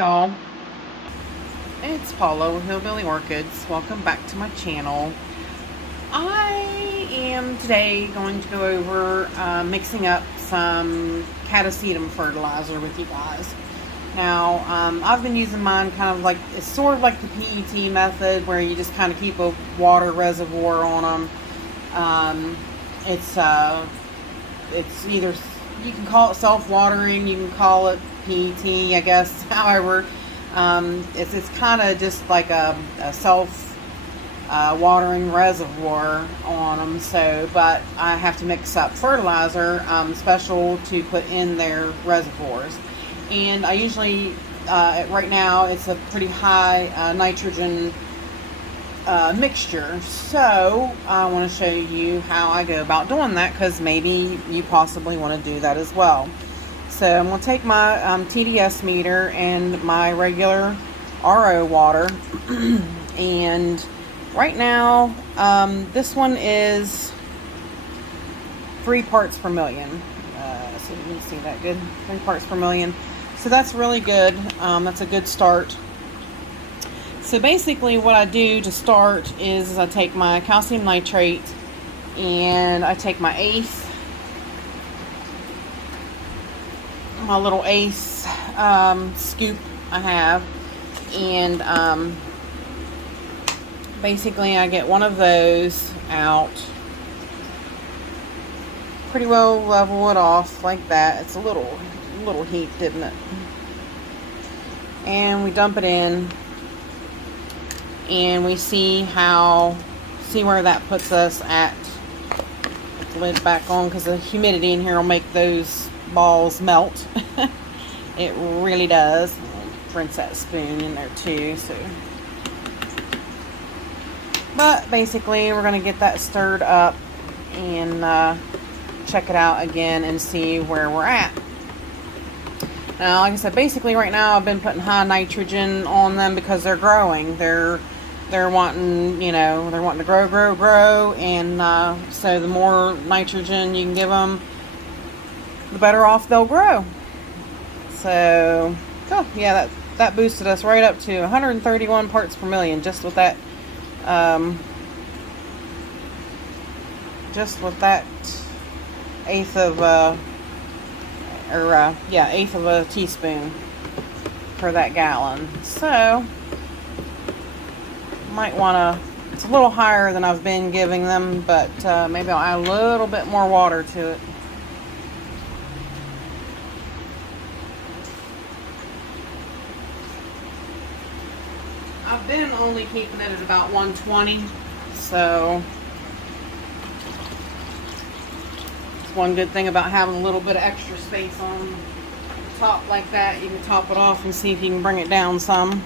y'all, it's Paula with Hillbilly Orchids. Welcome back to my channel. I am today going to go over mixing up some Catasetum fertilizer with you guys. Now, I've been using mine kind of like, it's sort of like the PET method where you just kind of keep a water reservoir on them. It's either, you can call it self-watering, you can call it PET, I guess. However, it's kind of just like a self-watering reservoir on them. So, but I have to mix up fertilizer special to put in their reservoirs. And I usually, right now, it's a pretty high nitrogen mixture. So I want to show you how I go about doing that, because maybe you possibly want to do that as well. So I'm going to take my TDS meter and my regular RO water, and right now this one is 3 parts per million. So you can see that good, 3 parts per million. So that's really good. That's a good start. So basically what I do to start is I take my calcium nitrate and I take my ACE, my little ACE scoop I have, and basically I get one of those out, pretty well level it off like that. It's a little heat, isn't it? And we dump it in, and we see where that puts us at. Put the lid back on, because the humidity in here will make those balls melt. It really does. I'll rinse that spoon in there too. So, but basically we're going to get that stirred up and check it out again and see where we're at. Now, like I said, basically right now I've been putting high nitrogen on them because they're growing. They're wanting, you know, they're wanting to grow, and so the more nitrogen you can give them, the better off they'll grow. So, oh, yeah, that boosted us right up to 131 parts per million just with that, eighth of a teaspoon per that gallon. So might want to, it's a little higher than I've been giving them, but maybe I'll add a little bit more water to it. I've been only keeping it at about 120, so it's one good thing about having a little bit of extra space on the top like that. You can top it off and see if you can bring it down some,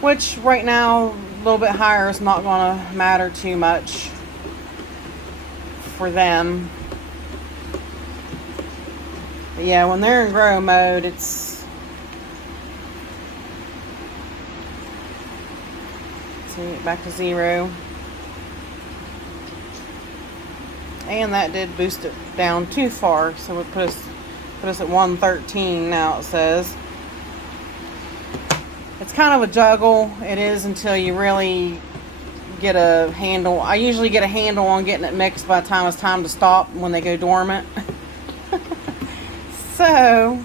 which right now a little bit higher is not going to matter too much for them. But yeah, when they're in grow mode, it's, back to 0, and that did boost it down too far, so it put us at 113 now. It says it's kind of a juggle. It is, until you really get a handle. I usually get a handle on getting it mixed by the time it's time to stop, when they go dormant. So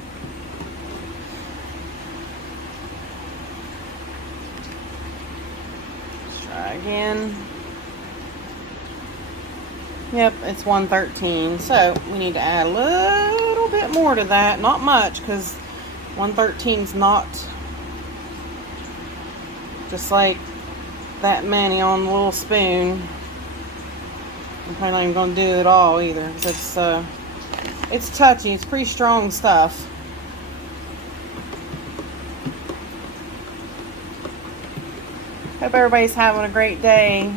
again. Yep, it's 113. So we need to add a little bit more to that. Not much, because 113 is not just like that many on the little spoon. I'm probably not even going to do it all either, because it's touchy. It's pretty strong stuff. Hope everybody's having a great day.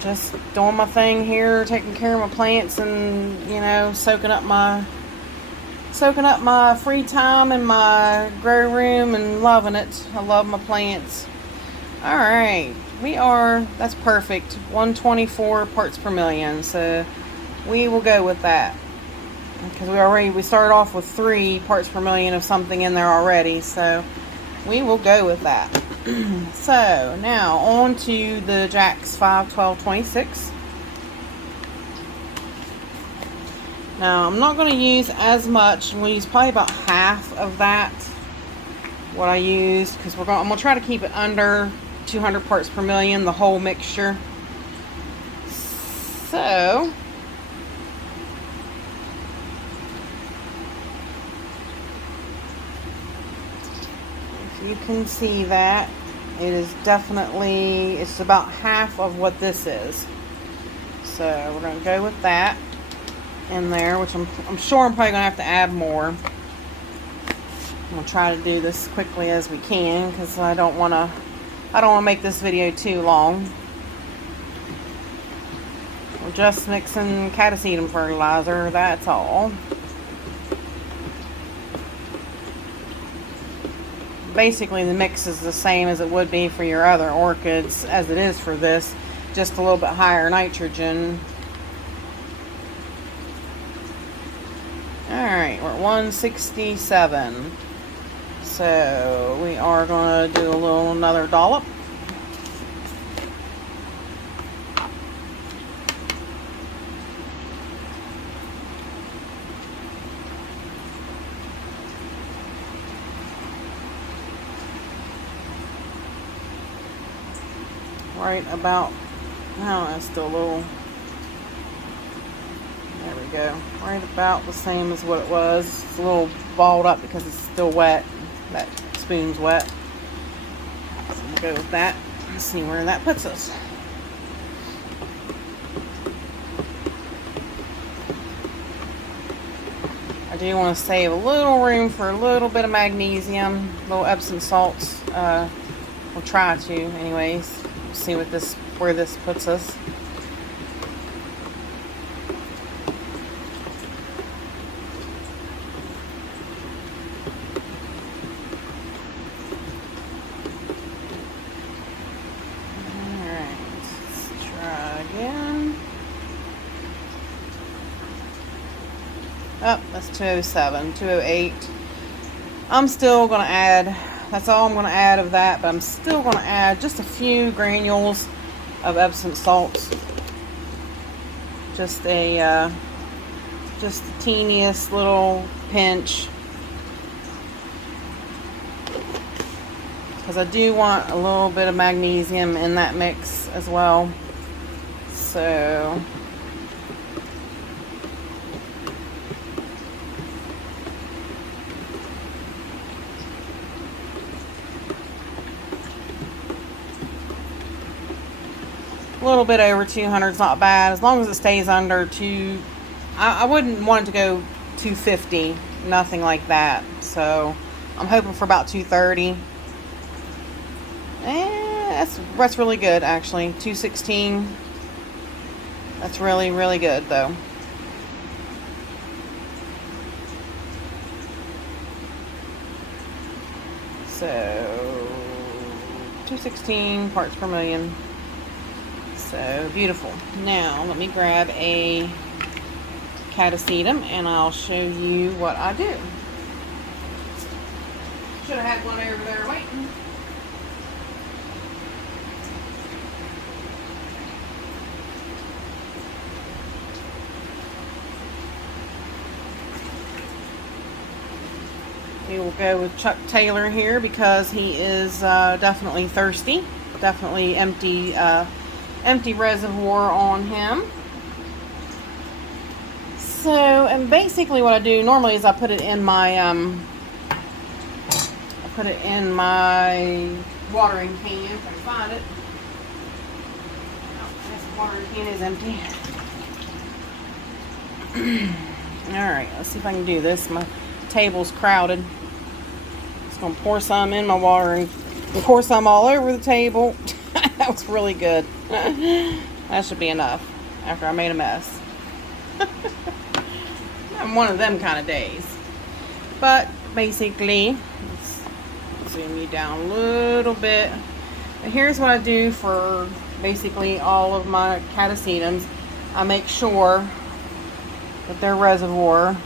Just doing my thing here, taking care of my plants, and, you know, soaking up my free time in my grow room and loving it. I love my plants. All right, that's perfect. 124 parts per million. So we will go with that. because we started off with 3 parts per million of something in there already, so we will go with that. So now on to the Jacks 5, 12, 26. Now I'm not going to use as much. I'm going to use probably about half of that, what I used, because I'm going to try to keep it under 200 parts per million, the whole mixture. So if you can see that, it is definitely, it's about half of what this is. So we're going to go with that in there, which I'm sure I'm probably going to have to add more. I'm going to try to do this quickly as we can, because I don't want to make this video too long. We're just mixing Catasetum fertilizer, that's all. Basically the mix is the same as it would be for your other orchids as it is for this, just a little bit higher nitrogen. Alright, we're at 167. So we are going to do another dollop. Right about, no, that's still a little, there we go, right about the same as what it was. It's a little balled up because it's still wet, that spoon's wet. So we'll go with that and see where that puts us. I do want to save a little room for a little bit of magnesium, little Epsom salts. We'll try to anyways. See where this puts us. Alright, let's try again. Oh, that's 207, 208. I'm still going to add, that's all I'm going to add of that, but I'm still going to add just a few granules of Epsom salts. Just the teeniest little pinch. Because I do want a little bit of magnesium in that mix as well. So a little bit over 200 is not bad, as long as it stays under 2. I wouldn't want it to go 250, nothing like that. So I'm hoping for about 230. That's really good, actually. 216. That's really, really good, though. So 216 parts per million. So beautiful. Now let me grab a Catasetum and I'll show you what I do. Should have had one over there waiting. We will go with Chuck Taylor here because he is definitely thirsty. Definitely empty reservoir on him. So, and basically what I do normally is I put it in my watering can if I find it. Oh, this watering can is empty. Alright, let's see if I can do this. My table's crowded. Just gonna pour some in my water and pour some all over the table. That was really good. That should be enough after I made a mess. I'm one of them kind of days. But basically, let's zoom you down a little bit. And here's what I do for basically all of my Catasetums. I make sure with their reservoir.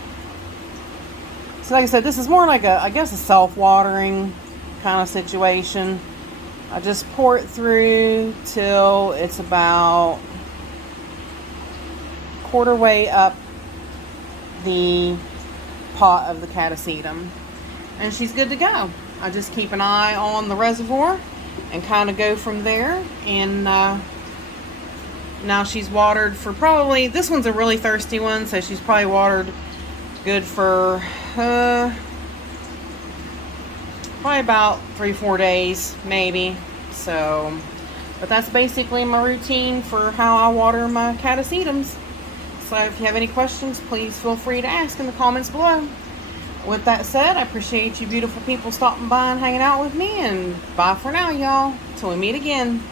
So like I said, this is more like I guess a self-watering kind of situation. I just pour it through till it's about quarter way up the pot of the Catasetum, and she's good to go. I just keep an eye on the reservoir and kind of go from there. And now she's watered for probably, this one's a really thirsty one, so she's probably watered good for probably about 3-4 days maybe. So, but that's basically my routine for how I water my Catasetums. So if you have any questions, please feel free to ask in the comments below. With that said, I appreciate you beautiful people stopping by and hanging out with me, and bye for now, y'all, till we meet again.